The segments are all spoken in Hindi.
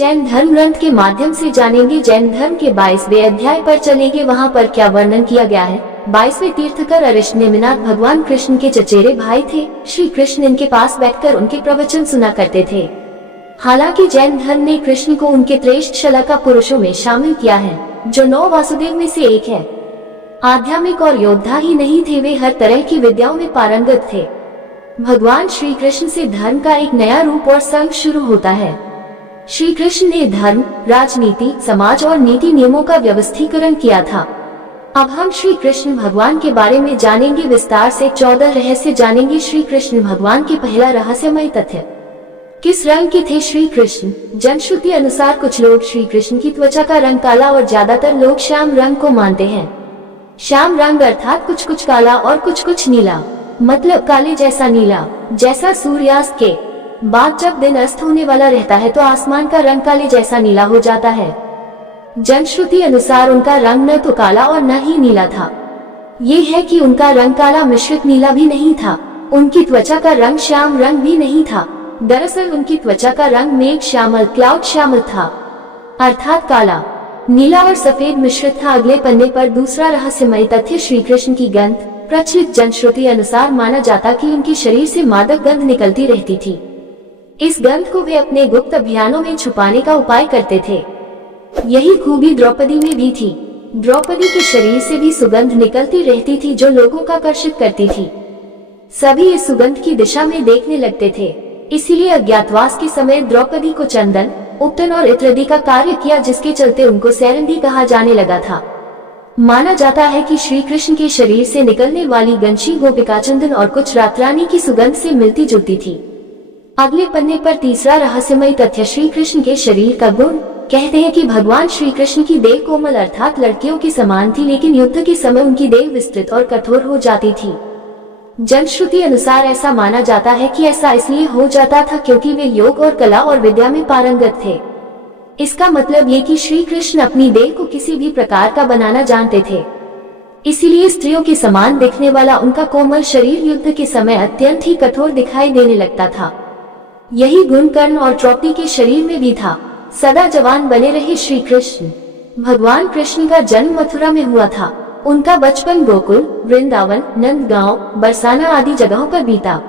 जैन धर्म ग्रंथ के माध्यम से जानेंगे। जैन धर्म के 22वें अध्याय पर चलेंगे, वहाँ पर क्या वर्णन किया गया है। 22वें तीर्थकर अरिष्टनेमिनाथ भगवान कृष्ण के चचेरे भाई थे। श्री कृष्ण इनके पास बैठकर उनके प्रवचन सुना करते थे। हालांकि जैन धर्म ने कृष्ण को उनके श्रेष्ठ शलाका पुरुषों में शामिल किया है, जो 9 वासुदेव में से एक है। आध्यात्मिक और योद्धा ही नहीं थे, वे हर तरह की विद्याओं में पारंगत थे। भगवान श्री कृष्ण से धर्म का एक नया रूप और संघ शुरू होता है। श्री कृष्ण ने धर्म, राजनीति, समाज और नीति नियमों का व्यवस्थीकरण किया था। अब हम श्री कृष्ण भगवान के बारे में जानेंगे विस्तार से। 14 रहस्य जानेंगे। श्री कृष्ण भगवान के पहला रहस्यमय तथ्य, किस रंग के थे श्री कृष्ण। जनश्रुति अनुसार कुछ लोग श्री कृष्ण की त्वचा का रंग काला और ज्यादातर लोग श्याम रंग को मानते हैं। श्याम रंग अर्थात कुछ कुछ काला और कुछ कुछ नीला, मतलब काले जैसा नीला। जैसा सूर्यास्त के बाद जब दिन अस्त होने वाला रहता है तो आसमान का रंग काले जैसा नीला हो जाता है। जनश्रुति अनुसार उनका रंग न तो काला और न ही नीला था। ये है कि उनका रंग काला मिश्रित नीला भी नहीं था। उनकी त्वचा का रंग श्याम रंग भी नहीं था। दरअसल उनकी त्वचा का रंग मेघ श्यामल, क्लाउड श्यामल था, अर्थात काला, नीला और सफेद मिश्रित था। अगले पन्ने पर दूसरा रहस्यमय तथ्य, श्री कृष्ण की गंध। प्रचलित जनश्रुति अनुसार माना जाता कि उनके शरीर से मादक गंध निकलती रहती थी। इस गंध को वे अपने गुप्त अभियानों में छुपाने का उपाय करते थे। यही खूबी द्रौपदी में भी थी। द्रौपदी के शरीर से भी सुगंध निकलती रहती थी जो लोगों को आकर्षित करती थी। सभी इस सुगंध की दिशा में देखने लगते थे। इसीलिए अज्ञातवास के समय द्रौपदी को चंदन, उपटन और इत्रादि का कार्य किया, जिसके चलते उनको सैरंधी कहा जाने लगा था। माना जाता है कि श्री कृष्ण के शरीर से निकलने वाली गंशी गोपिका चंदन और कुछ रातरानी की सुगंध से मिलती जुलती थी। अगले पन्ने पर तीसरा रहस्यमय तथ्य, श्री कृष्ण के शरीर का गुण। कहते हैं कि भगवान श्री कृष्ण की देह कोमल अर्थात लड़कियों के समान थी, लेकिन युद्ध के समय उनकी देह विस्तृत और कठोर हो जाती थी। जनश्रुति अनुसार ऐसा माना जाता है कि ऐसा इसलिए हो जाता था क्योंकि वे योग और कला और विद्या में पारंगत थे। इसका मतलब ये कि श्री कृष्ण अपनी देह को किसी भी प्रकार का बनाना जानते थे। इसीलिए स्त्रियों के समान दिखने वाला उनका कोमल शरीर युद्ध के समय अत्यंत ही कठोर दिखाई देने लगता था। यही गुण कर्ण और द्रौपदी के शरीर में भी था। सदा जवान बने रहे श्री कृष्ण। भगवान कृष्ण का जन्म मथुरा में हुआ था। उनका बचपन गोकुल, वृंदावन, नंदगांव, बरसाना आदि जगहों पर बीता।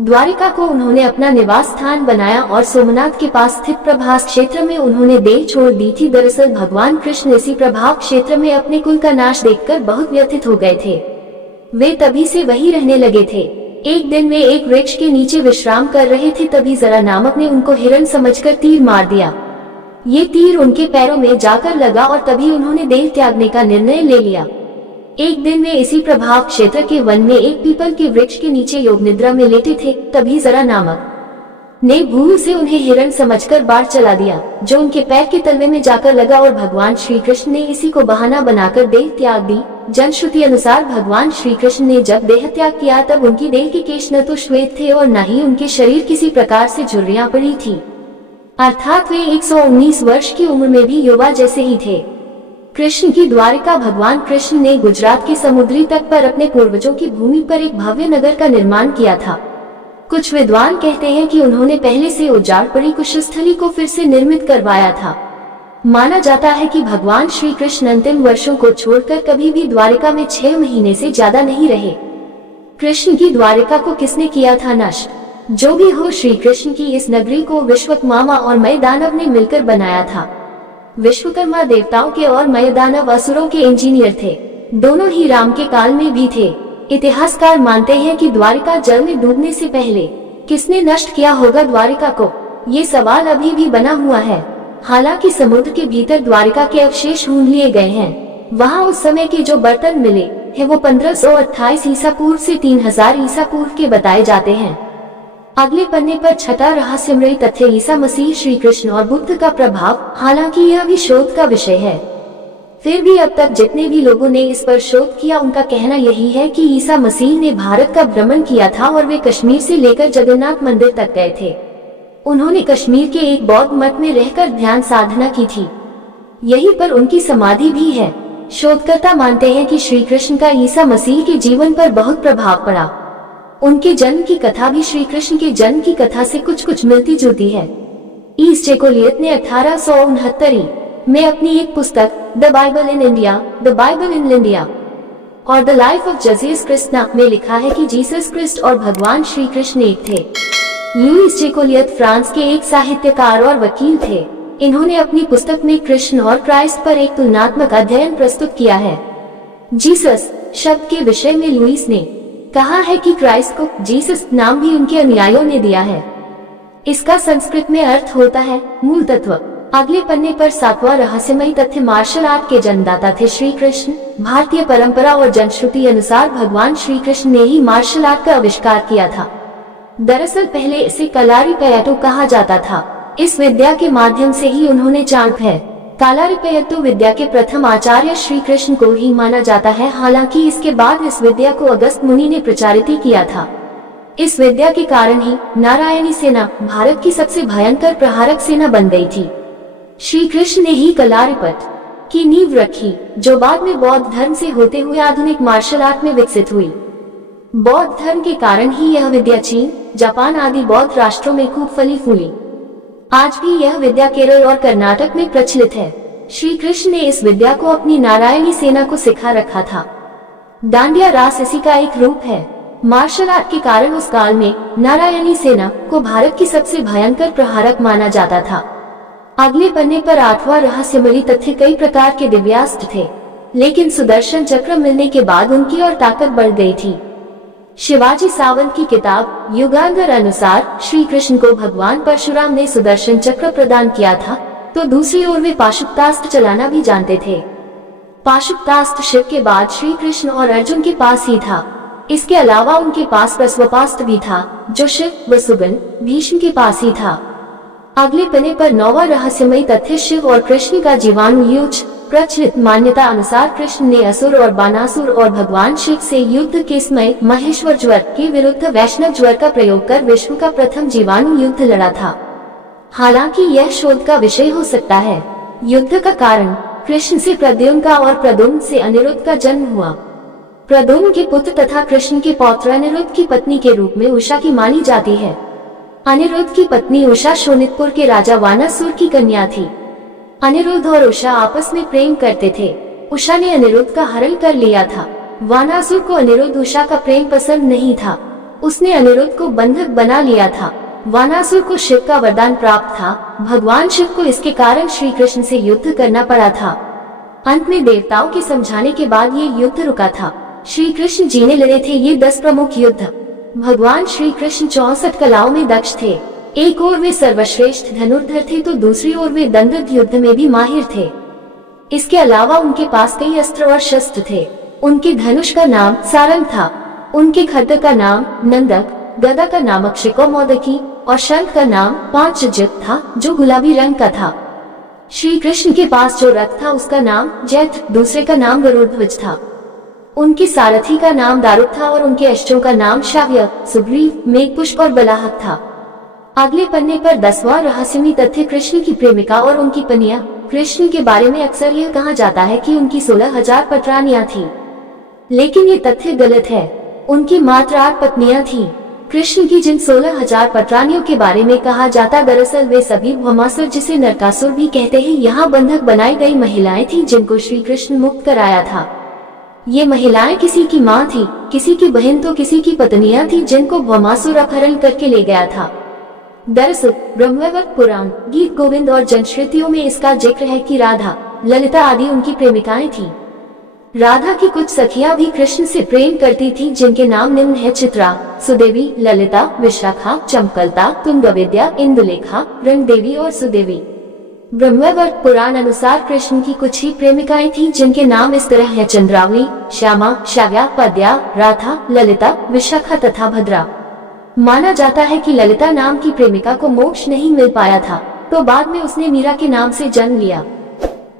द्वारिका को उन्होंने अपना निवास स्थान बनाया और सोमनाथ के पास स्थित प्रभास क्षेत्र में उन्होंने देह छोड़ दी थी। दरअसल भगवान कृष्ण इसी प्रभाव क्षेत्र में अपने कुल का नाश देखकर बहुत व्यथित हो गए थे। वे तभी से वहीं रहने लगे थे। एक दिन वे एक वृक्ष के नीचे विश्राम कर रहे थे, तभी जरा नामक ने उनको हिरण समझकर तीर मार दिया। ये तीर उनके पैरों में जाकर लगा और तभी उन्होंने देह त्यागने का निर्णय ले लिया। एक दिन वे इसी प्रभाव क्षेत्र के वन में एक पीपल के वृक्ष के नीचे योग निद्रा में लेटे थे, तभी जरा नामक ने भूल से उन्हें हिरण समझकर बाढ़ चला दिया, जो उनके पैर के तलवे में जाकर लगा और भगवान श्री कृष्ण ने इसी को बहाना बनाकर देह त्याग दी। जनश्रुति अनुसार भगवान श्री कृष्ण ने जब देह त्याग किया तब उनकी देह के केश न तो श्वेत थे और न ही उनके शरीर किसी प्रकार से झुर्रियां पड़ी थी, अर्थात वे 119 वर्ष की उम्र में भी युवा जैसे ही थे। कृष्ण की द्वारिका। भगवान कृष्ण ने गुजरात के समुद्री तट पर अपने पूर्वजों की भूमि पर एक भव्य नगर का निर्माण किया था। कुछ विद्वान कहते हैं कि उन्होंने पहले से उजाड़ पड़ी कुशस्थली को फिर से निर्मित करवाया था। माना जाता है कि भगवान श्री कृष्ण अंतिम वर्षों को छोड़कर कभी भी द्वारिका में 6 महीने से ज्यादा नहीं रहे। कृष्ण की द्वारिका को किसने किया था नष्ट? जो भी हो, श्री कृष्ण की इस नगरी को विश्वकर्मा और मय दानव ने मिलकर बनाया था। विश्वकर्मा देवताओं के और मय दानव असुरों के इंजीनियर थे। दोनों ही राम के काल में भी थे। इतिहासकार मानते हैं कि द्वारिका जल में डूबने से पहले किसने नष्ट किया होगा द्वारिका को, ये सवाल अभी भी बना हुआ है। हालांकि समुद्र के भीतर द्वारिका के अवशेष ढूंढ लिए गए हैं। वहां उस समय के जो बर्तन मिले हैं वो 1528 ईसा पूर्व से 3000 ईसा पूर्व के बताए जाते हैं। अगले पन्ने पर छठा रहस्यमय तथ्य, ईसा मसीह, श्री कृष्ण और बुद्ध का प्रभाव। हालांकि यह भी शोध का विषय है, फिर भी अब तक जितने भी लोगों ने इस पर शोध किया उनका कहना यही है कि ईसा मसीह ने भारत का भ्रमण किया था और वे कश्मीर से लेकर जगन्नाथ मंदिर तक गए थे। उन्होंने कश्मीर के एक बौद्ध मठ में रहकर ध्यान साधना की थी। यहीं पर उनकी समाधि भी है। शोधकर्ता मानते हैं कि श्री कृष्ण का ईसा मसीह के जीवन पर बहुत प्रभाव पड़ा। उनके जन्म की कथा भी श्री कृष्ण के जन्म की कथा से कुछ कुछ मिलती जुलती है। ईस चेकोलियत ने 1869 में अपनी एक पुस्तक the Bible in India, the Bible in India और the life of Jesus Christ में लिखा है कि जीसस क्रिस्ट और भगवान श्री कृष्ण एक थे। लुईस चेकोलियत फ्रांस के एक साहित्यकार और वकील थे। इन्होंने अपनी पुस्तक में कृष्ण और क्राइस्ट पर एक तुलनात्मक अध्ययन प्रस्तुत किया है। जीसस शब्द के विषय में लुईस ने कहा है कि क्राइस्ट को जीसस नाम भी उनके अनुयायियों ने दिया है। इसका संस्कृत में अर्थ होता है मूल तत्व। अगले पन्ने पर 7वां रहस्यमयी तथ्य मार्शल आर्ट के जन्मदाता थे श्री कृष्ण। भारतीय परंपरा और जनश्रुति अनुसार भगवान श्री कृष्ण ने ही मार्शल आर्ट का आविष्कार किया था। दरअसल पहले इसे कलारिपयट्टू कहा जाता था। इस विद्या के माध्यम से ही उन्होंने चाणक्य कलारिपयट्टू विद्या के प्रथम आचार्य श्री कृष्ण को ही माना जाता है। हालांकि इसके बाद इस विद्या को अगस्त मुनि ने प्रचारित किया था। इस विद्या के कारण ही नारायणी सेना भारत की सबसे भयंकर प्रहारक सेना बन गई थी। श्री कृष्ण ने ही कलारिपयट्टू की नींव रखी, जो बाद में बौद्ध धर्म से होते हुए आधुनिक मार्शल आर्ट में विकसित हुई। बौद्ध धर्म के कारण ही यह विद्या चीन, जापान आदि बौद्ध राष्ट्रों में खूब फली फूली। आज भी यह विद्या केरल और कर्नाटक में प्रचलित है। श्री कृष्ण ने इस विद्या को अपनी नारायणी सेना को सिखा रखा था। डांडिया रास इसी का एक रूप है। मार्शल आर्ट के कारण उस काल में नारायणी सेना को भारत की सबसे भयंकर प्रहारक माना जाता था। अगले पन्ने पर 8वां रहस्यमयी तथ्य कई प्रकार के दिव्यास्त्र थे, लेकिन सुदर्शन चक्र मिलने के बाद उनकी और ताकत बढ़ गई थी। शिवाजी सावंत की किताब युगांधर अनुसार श्री कृष्ण को भगवान परशुराम ने सुदर्शन चक्र प्रदान किया था, तो दूसरी ओर वे पाशुपतास्त्र चलाना भी जानते थे। पाशुपतास्त्र शिव के बाद श्री कृष्ण और अर्जुन के पास ही था। इसके अलावा उनके पास प्रस्वपास्त्र भी था, जो शिव व सुगन भीष्म के पास ही था। अगले पन्ने पर 9वां रहस्यमयी तथ्य शिव और कृष्ण का जीवाणु युद्ध। प्रचलित मान्यता अनुसार कृष्ण ने असुर और बानासुर और भगवान शिव से युद्ध के समय महेश्वर ज्वर के विरुद्ध वैष्णव ज्वर का प्रयोग कर विश्व का प्रथम जीवाणु युद्ध लड़ा था। हालांकि यह शोध का विषय हो सकता है। युद्ध का कारण कृष्ण से प्रद्युम्न का और प्रद्युम्न से अनिरुद्ध का जन्म हुआ। प्रद्युम्न के पुत्र तथा कृष्ण के पौत्र अनिरुद्ध की पत्नी के रूप में उषा की मानी जाती है। अनिरुद्ध की पत्नी उषा शोणितपुर के राजा वानासुर की कन्या थी। अनिरुद्ध और उषा आपस में प्रेम करते थे। उषा ने अनिरुद्ध का हरण कर लिया था। वानासुर को अनिरुद्ध उषा का प्रेम पसंद नहीं था। उसने अनिरुद्ध को बंधक बना लिया था। वानासुर को शिव का वरदान प्राप्त था। भगवान शिव को इसके कारण श्री कृष्ण से युद्ध करना पड़ा था। अंत में देवताओं के समझाने के बाद ये युद्ध रुका था। श्री कृष्ण जी ने लड़े थे ये 10 प्रमुख युद्ध। भगवान श्री कृष्ण 64 कलाओं में दक्ष थे। एक ओर वे सर्वश्रेष्ठ धनुर्धर थे, तो दूसरी ओर वे दंडक युद्ध में भी माहिर थे। इसके अलावा उनके पास कई अस्त्र और शस्त्र थे। उनके धनुष का नाम सारंग था। उनके खड्ग का नाम नंदक, गदा का नाम अक्षिकौमोदकी और शंख का नाम पांचजत था, जो गुलाबी रंग का था। श्री कृष्ण के पास जो रथ था उसका नाम जैत, दूसरे का नाम गरुड़ध्वज था। उनके सारथी का नाम दारुक था और उनके अश्वों का नाम शाव्य, सुग्रीव, मेघपुष्प और बलाहक था। अगले पन्ने पर 10वां रहस्यमयी तथ्य कृष्ण की प्रेमिका और उनकी पत्नियां। कृष्ण के बारे में अक्सर यह कहा जाता है कि उनकी 16,000 पत्नियां थी, लेकिन ये तथ्य गलत है। उनकी मात्र 8 पत्नियां थी। कृष्ण की जिन 16,000 पत्नियों के बारे में कहा जाता, दरअसल वे सभी भौमासुर, जिसे नरकासुर भी कहते हैं, यहाँ बंधक बनाई गई महिलाएं थी जिनको श्री कृष्ण मुक्त कराया था। ये महिलाएं किसी की माँ थी, किसी की बहन तो किसी की पत्नियां थी जिनको भौमासुर अपहरण करके ले गया था। दरअसल ब्रह्मवैवर्त पुराण, गीत गोविंद और जनश्रुतियों में इसका जिक्र है कि राधा, ललिता आदि उनकी प्रेमिकाएं थी। राधा की कुछ सखियां भी कृष्ण से प्रेम करती थी, जिनके नाम निम्न है: चित्रा, सुदेवी, ललिता, विशाखा, चंपकलता, तुंगविद्या, इंदुलेखा, रणदेवी और सुदेवी। ब्रह्मवैवर्त पुराण अनुसार कृष्ण की कुछ ही प्रेमिकाएं थीं, जिनके नाम इस तरह है: चंद्रावली, श्यामा, शाव्या, पद्या, राधा, ललिता, विशाखा तथा भद्रा। माना जाता है कि ललिता नाम की प्रेमिका को मोक्ष नहीं मिल पाया था, तो बाद में उसने मीरा के नाम से जन्म लिया।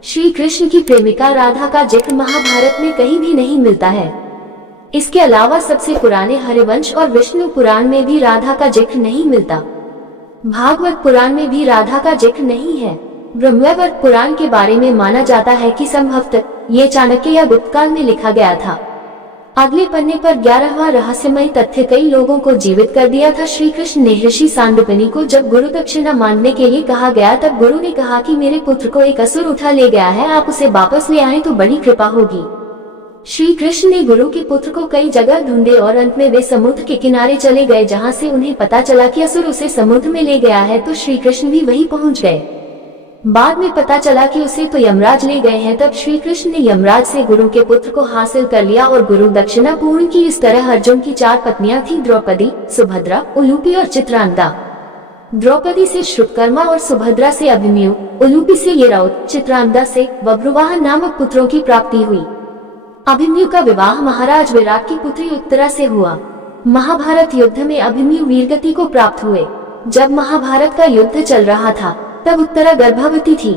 श्री कृष्ण की प्रेमिका राधा का जिक्र महाभारत में कहीं भी नहीं मिलता है। इसके अलावा सबसे पुराने हरिवंश और विष्णु पुराण में भी राधा का जिक्र नहीं मिलता। भागवत पुराण में भी राधा का जिक्र नहीं है। ब्रह्मवैवर्त पुराण के बारे में माना जाता है कि संभवतः ये चाणक्य या गुप्त काल में लिखा गया था। अगले पन्ने पर 11वां रहस्यमय तथ्य कई लोगों को जीवित कर दिया था। श्री कृष्ण ने ऋषि सांदीपनि को जब गुरु दक्षिणा मांगने के लिए कहा गया, तब गुरु ने कहा कि मेरे पुत्र को एक असुर उठा ले गया है, आप उसे वापस ले आएं तो बड़ी कृपा होगी। श्री कृष्ण ने गुरु के पुत्र को कई जगह ढूंढे और अंत में वे समुद्र के किनारे चले गए, जहाँ से उन्हें पता चला कि असुर उसे समुद्र में ले गया है, तो श्री कृष्ण भी वहीं पहुँच गए। बाद में पता चला कि उसे तो यमराज ले गए हैं। तब श्री कृष्ण ने यमराज से गुरु के पुत्र को हासिल कर लिया और गुरु दक्षिणा पूर्ण की। इस तरह अर्जुन की 4 पत्नियां थीं, द्रौपदी, सुभद्रा, उलूपी और चित्रांगदा। द्रौपदी से श्रुतकर्मा और सुभद्रा से अभिमन्यु, उलूपी से यरौत, चित्रांगदा से बभ्रुवाहन नामक पुत्रों की प्राप्ति हुई। अभिमन्यु का विवाह महाराज विराट की पुत्री उत्तरा से हुआ। महाभारत युद्ध में अभिमन्यु वीरगति को प्राप्त हुए। जब महाभारत का युद्ध चल रहा था तब उत्तरा गर्भवती थी।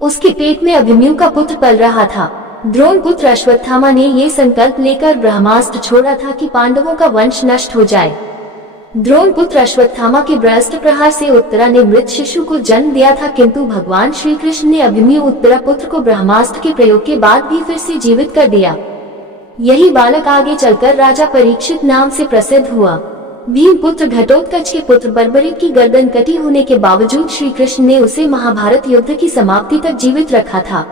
उसके पेट में अभिमन्यु का पुत्र पल रहा था। द्रोण पुत्र अश्वत्थामा ने ये संकल्प लेकर ब्रह्मास्त्र छोड़ा था कि पांडवों का वंश नष्ट हो जाए। द्रोण पुत्र अश्वत्थामा के ब्रह्मास्त्र प्रहार से उत्तरा ने मृत शिशु को जन्म दिया था, किंतु भगवान श्री कृष्ण ने अभिमन्यु उत्तरा पुत्र को ब्रह्मास्त्र के प्रयोग के बाद भी फिर से जीवित कर दिया। यही बालक आगे चलकर राजा परीक्षित नाम से प्रसिद्ध हुआ। भीम पुत्र घटोत्कच के पुत्र बर्बरीक की गर्दन कटी होने के बावजूद श्री कृष्ण ने उसे महाभारत युद्ध की समाप्ति तक जीवित रखा था।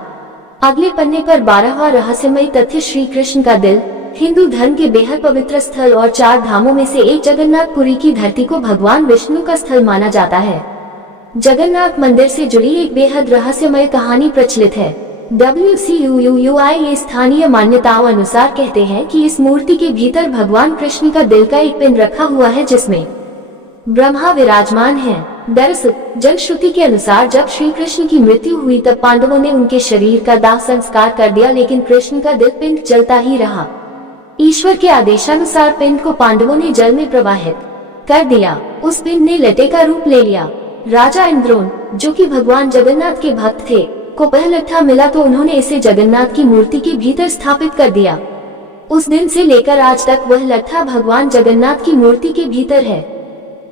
अगले पन्ने पर 12वां रहस्यमय तथ्य श्री कृष्ण का दिल। हिंदू धर्म के बेहद पवित्र स्थल और 4 धामों में से एक जगन्नाथपुरी की धरती को भगवान विष्णु का स्थल माना जाता है। जगन्नाथ मंदिर से जुड़ी एक बेहद रहस्यमय कहानी प्रचलित है। WCUUI स्थानीय मान्यताओं अनुसार कहते हैं कि इस मूर्ति के भीतर भगवान कृष्ण का दिल का एक पिंड रखा हुआ है, जिसमें ब्रह्मा विराजमान है। दरअसल जनश्रुति के अनुसार जब श्री कृष्ण की मृत्यु हुई तब पांडवों ने उनके शरीर का दाह संस्कार कर दिया, लेकिन कृष्ण का दिल पिंड जलता ही रहा। ईश्वर के आदेशानुसार पिंड को पांडवों ने जल में प्रवाहित कर दिया। उस पिंड ने लटे का रूप ले लिया। राजा इंद्रोण, जो कि भगवान जगन्नाथ के भक्त थे, को वह लट्ठा मिला तो उन्होंने इसे जगन्नाथ की मूर्ति के भीतर स्थापित कर दिया। उस दिन से लेकर आज तक वह लट्ठा भगवान जगन्नाथ की मूर्ति के भीतर है।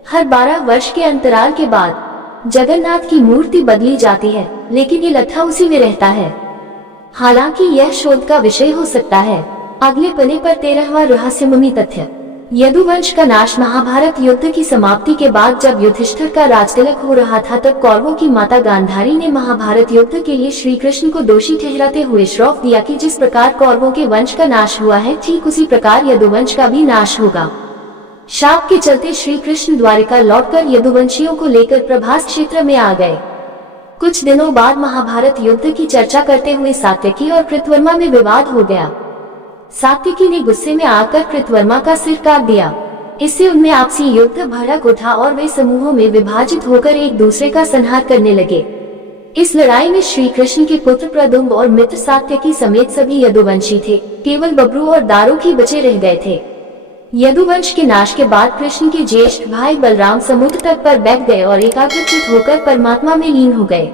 हर 12 वर्ष के अंतराल के बाद जगन्नाथ की मूर्ति बदली जाती है, लेकिन ये लट्ठा उसी में रहता है। हालांकि यह शोध का विषय हो सकता है। अगले पन्ने पर 13वां रहस्यमयी तथ्य। यदुवंश का नाश। महाभारत युद्ध की समाप्ति के बाद जब युधिष्ठिर का राजतिलक हो रहा था, तब कौरवों की माता गांधारी ने महाभारत युद्ध के लिए श्री कृष्ण को दोषी ठहराते हुए श्राप दिया कि जिस प्रकार कौरवों के वंश का नाश हुआ है, ठीक उसी प्रकार यदुवंश का भी नाश होगा। शाप के चलते श्री कृष्ण द्वारिका लौटकर यदुवंशियों को लेकर प्रभास क्षेत्र में आ गए। कुछ दिनों बाद महाभारत युद्ध की चर्चा करते हुए सात्यकी और कृतवर्मा में विवाद हो गया। सात्यकी ने गुस्से में आकर कृतवर्मा का सिर काट दिया। इससे उनमें आपसी युद्ध भड़क उठा और वे समूहों में विभाजित होकर एक दूसरे का संहार करने लगे। इस लड़ाई में श्री कृष्ण के पुत्र प्रद्युम्न और मित्र सात्यकी समेत सभी यदुवंशी थे। केवल बब्रू और दारुक ही बचे रह गए थे। यदुवंश के नाश के बाद कृष्ण के ज्येष्ठ भाई बलराम समुद्र तट पर बैठ गए और एकाग्रचित होकर परमात्मा में लीन हो गए।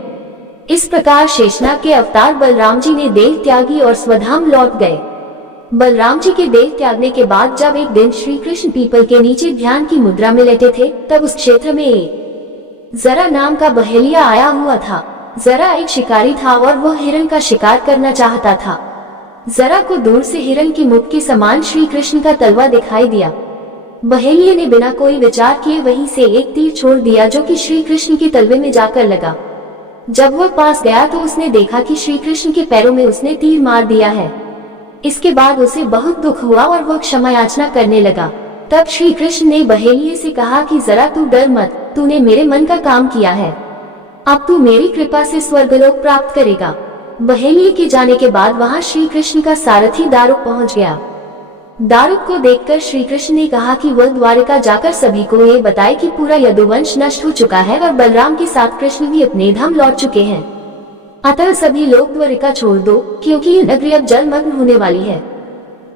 इस प्रकार शेषनाग के अवतार बलराम जी ने देह त्यागी और स्वधाम लौट गए। बलराम जी के देह त्यागने के बाद जब एक दिन श्री कृष्ण पीपल के नीचे ध्यान की मुद्रा में लेटे थे, तब उस क्षेत्र में एक जरा नाम का बहेलिया आया हुआ था। जरा एक शिकारी था और वह हिरण का शिकार करना चाहता था। जरा को दूर से हिरण की मुख के समान श्री कृष्ण का तलवा दिखाई दिया। बहेलिये ने बिना कोई विचार किए वहीं से एक तीर छोड़ दिया, जो कि श्री कृष्ण के तलवे में जाकर लगा। जब वह पास गया तो उसने देखा कि श्री कृष्ण के पैरों में उसने तीर मार दिया है। इसके बाद उसे बहुत दुख हुआ और वह क्षमा याचना करने लगा। तब श्री कृष्ण ने बहेलिये से कहा कि जरा तू डर मत, तूने मेरे मन का काम किया है। अब तू मेरी कृपा से स्वर्गलोक प्राप्त करेगा। बहेलिये के जाने के बाद वहां श्री कृष्ण का सारथी दारुक पहुंच गया। दारुक को देखकर श्री कृष्ण ने कहा कि वह द्वारिका जाकर सभी को ये बताए कि पूरा यदुवंश नष्ट हो चुका है और बलराम के साथ कृष्ण भी अपने धाम लौट चुके हैं। अतः सभी लोग द्वारिका छोड़ दो, क्योंकि ये नगरी अब जलमग्न होने वाली है।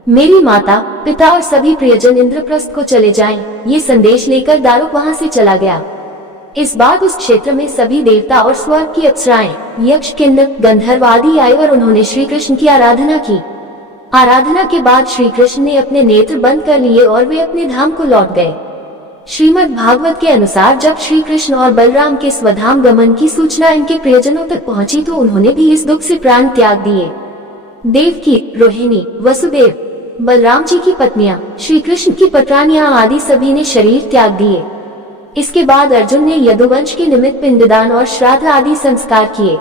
मेरी माता, पिता और सभी प्रियजन इंद्रप्रस्थ को चले जाएं। ये संदेश लेकर दारुक वहां से चला गया। इस बाद उस क्षेत्र में सभी देवता और स्वर्ग की अप्सराएं, यक्ष, किन्नर, गंधर्व आदि आए और उन्होंने श्री कृष्ण की आराधना की। आराधना के बाद श्री कृष्ण ने अपने नेत्र बंद कर लिए और वे अपने धाम को लौट गए। श्रीमद् भागवत के अनुसार जब श्री कृष्ण और बलराम के स्वधाम गमन की सूचना इनके प्रियजनों तक पहुंची तो उन्होंने भी इस दुख से प्राण त्याग दिए। देवकी, रोहिणी, वसुदेव, बलराम जी की पत्नियां, श्री कृष्ण की पटरानियां आदि सभी ने शरीर त्याग दिए। इसके बाद अर्जुन ने यदुवंश के निमित्त पिंडदान और श्राद्ध आदि संस्कार किए।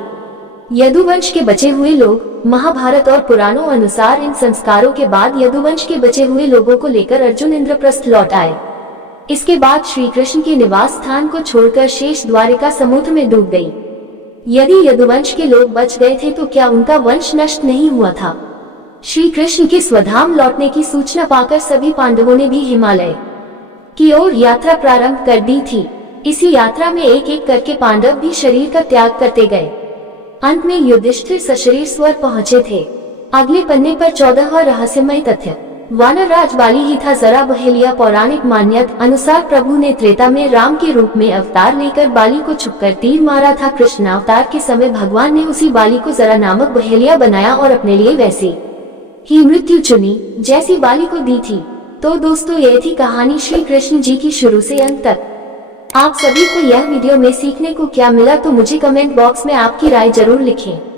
यदुवंश के बचे हुए लोग, महाभारत और पुराणों अनुसार इन संस्कारों के बाद यदुवंश के बचे हुए लोगों को लेकर अर्जुन इंद्रप्रस्थ लौट आए। इसके बाद श्री कृष्ण के निवास स्थान को छोड़कर शेष द्वारिका समुद्र में डूब गई। यदि यदुवंश के लोग बच गए थे तो क्या उनका वंश नष्ट नहीं हुआ था? श्री कृष्ण के स्वधाम लौटने की सूचना पाकर सभी पांडवों ने भी हिमालय की ओर यात्रा प्रारंभ कर दी थी। इसी यात्रा में एक एक करके पांडव भी शरीर का त्याग करते गए। अंत में युधिष्ठिर सशरीर स्वर पहुंचे थे। अगले पन्ने पर 14वां रहस्यमय तथ्य। वानरराज बाली ही था जरा बहेलिया। पौराणिक मान्यता अनुसार प्रभु ने त्रेता में राम के रूप में अवतार लेकर बाली को छुपकर तीर मारा था। कृष्ण अवतार के समय भगवान ने उसी बाली को जरा नामक बहेलिया बनाया और अपने लिए वैसी ही मृत्यु चुनी जैसी बाली को दी थी। तो दोस्तों, ये थी कहानी श्री कृष्ण जी की शुरू से अंत तक। आप सभी को यह वीडियो में सीखने को क्या मिला तो मुझे कमेंट बॉक्स में आपकी राय जरूर लिखें।